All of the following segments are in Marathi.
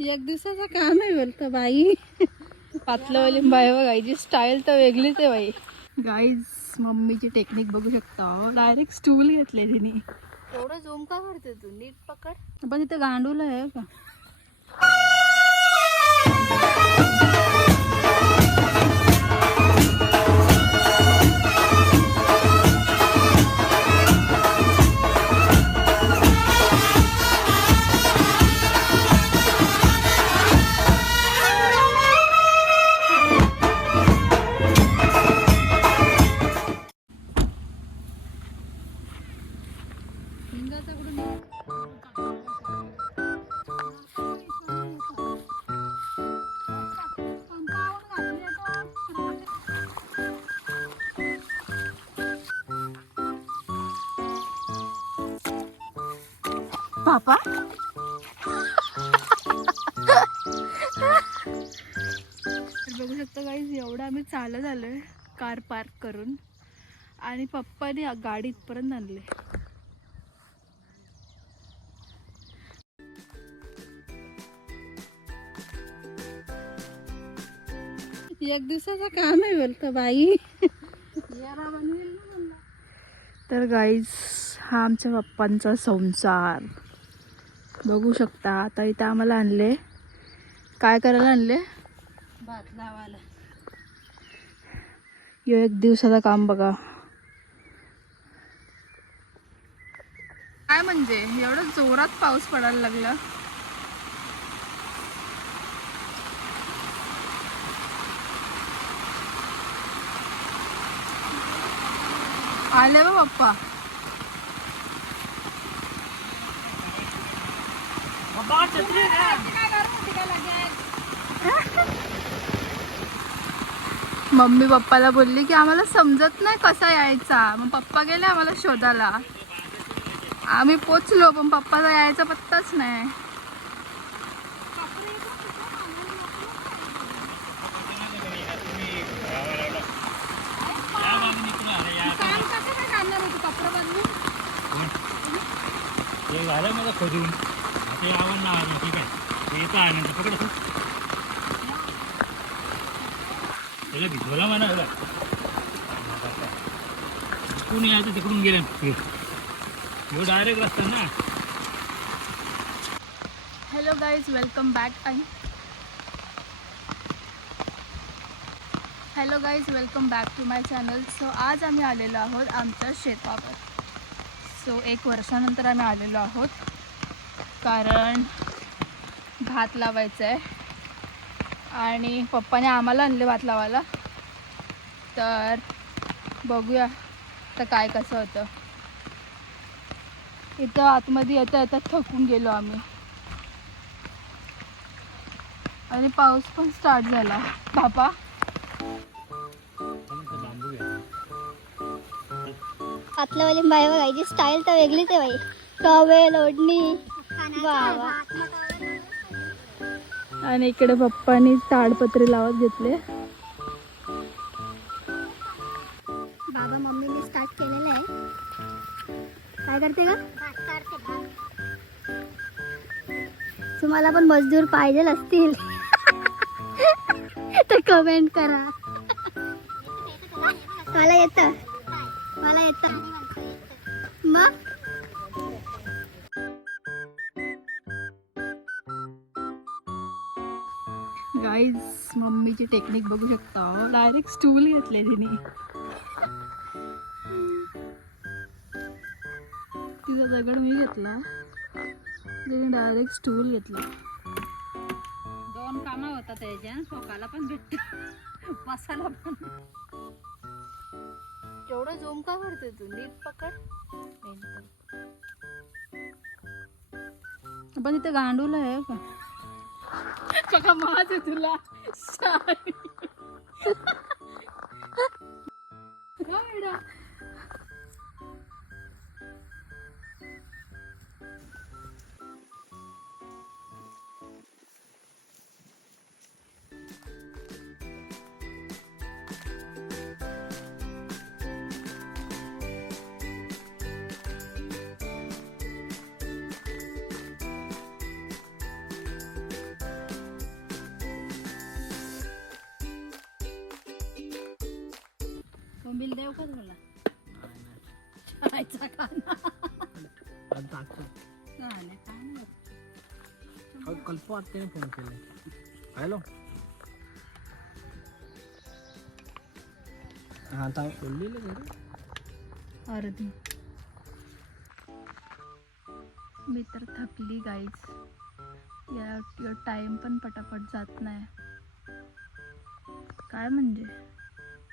एक दिवसाचं काम आहे बोलतं बाई. पातळवाली बाई बघा हिची स्टाईल तर वेगळीच आहे बाई. गाईज मम्मीची टेक्निक बघू शकता. डायरेक्ट स्टूल घेतले तिने. एवढं झूम का करते तू नीट पकड. पण इथं गांडूला आहे का? पापा? तर बघू शकता गाईज एवढं आम्ही चालत आलोय कार पार्क करून. आणि पप्पाने गाडी इथपर्यंत आणले. एक दिवसाचं काम आहे बोलतं बाई. तर गाईज हा आमच्या पप्पांचा संसार. बघू शकता. आता इथं आम्हाला आणले. काय करायला आणले? भात लावायला. यो एक दिवसाचं काम बघा. काय म्हणजे? एवढं जोरात पाऊस पडायला लागला. आले बा पप्पा. मम्मी पप्पाला बोलली की आम्हाला समजत नाही कसा यायचा. मग पप्पा गेले आम्हाला शोधायला. आम्ही पोचलो पण पप्पाचा यायचा पत्ताच नाही. हे झालं मला खोदून ते आव्हान ना ठीक आहे ते येतं आनंद पकड त्याला भिजवला म्हणा यायचं तिकडून गेलं ह्यो डायरेक्ट रस्ता ना hello guys welcome back time hello guys welcome back to my channel so आज आम्ही आलेलो आहोत आमच्या शेतावर. सो एक वर्षानंतर आम्ही आलेलो आहोत. कारण भात लावायचं आहे आणि पप्पाने आम्हाला आणले भात लावायला. तर बघूया तर काय कसं होतं. इथं आतमध्ये येता येता थकून गेलो आम्ही. आणि पाऊस पण स्टार्ट झाला. बापा. बांबू घ्या बाई बघायची स्टाईल तर वेगळीच आहे बाई. टॉवेल ओढणी. आणि इकडे पप्पानी ताडपत्री लावत घेतले. बाबा मम्मीने स्टार्ट केलेलं आहे. काय करते का तुम्हाला पण मजदूर पाहिजे असतील. तर कमेंट करा. मला येत. मला येत. मग? गाईज मम्मीची टेक्निक बघू शकता. डायरेक्ट स्टूल घेतले तिने. तिचा दगड मी घेतला. तिने डायरेक्ट स्टूल घेतला. दोन कामं होतात त्याच्या स्वकाला पण भेटत. बसायला पण. एवढं झोम का करते तू? नीट पकड. पण इथे गांडूला आहे का बघा माझ आहे तुला करायचा काना आज टाकतो झाले काय नाही. अहो, कल्प आत्याने फोन केलाय हॅलो. हा बोललेलं? अर्धी मी तर थकली गाईज या टाईम पण पटापट जात नाही. काय म्हणजे?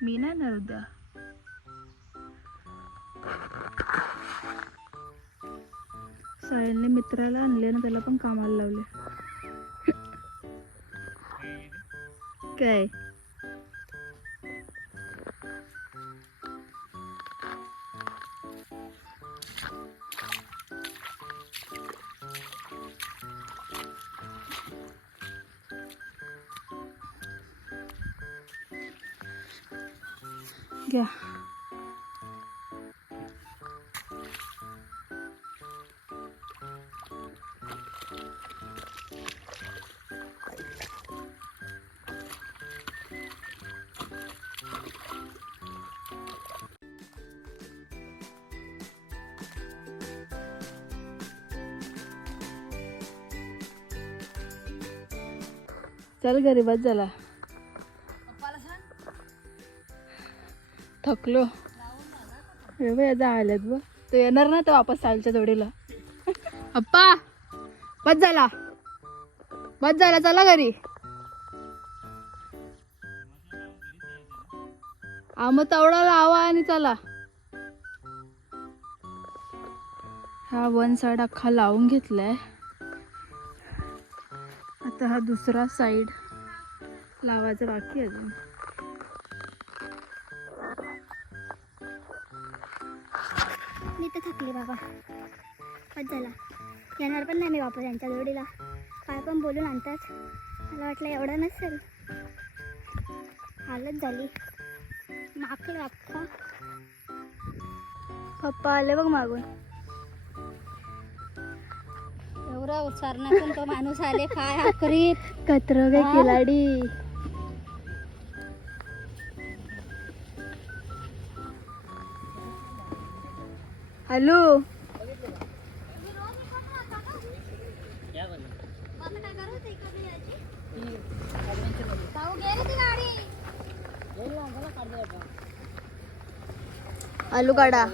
मी नाही ना उद्या सायलने मित्राला आणले ना त्याला पण कामाला लावले. काय? घ्या. चल गरीबात झाला थकलो. हे याचा आल्यात बघ. तो येणार ना तो वापस सालच्या जोडीला. अप्पा बस झाला. बस झाला चला घरी. मग तेवढा लावा आणि चला. हा वन साइड अख्खा लावून घेतलाय. आता हा दुसरा साईड लावायचा बाकी अजून. मी तर थकली बाबा. पण झाला. येणार पण नाही मी वापस यांच्या जोडीला. काय पण बोलून आणतात. मला वाटलं एवढं नसेल. हालत झाली. माकलं अख्खा. पप्पा आले बघ मागून. एवढा उच्चारण्यातून तो माणूस आले काय आखरीत? कत्र गे. खिलाडी. हॅलो. आलू काढा.